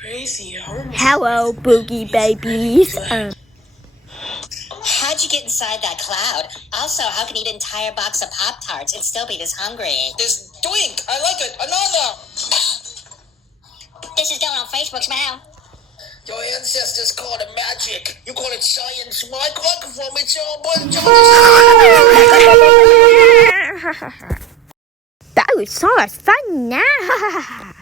crazy. Hello, Boogie babies. How'd you get inside that cloud? Also, how can you eat an entire box of Pop-Tarts and still be this hungry? This doink. I like it. Another. This is going on Facebook's now. Your ancestors called it magic. You call it science. My microphone, it's your That was so much fun now.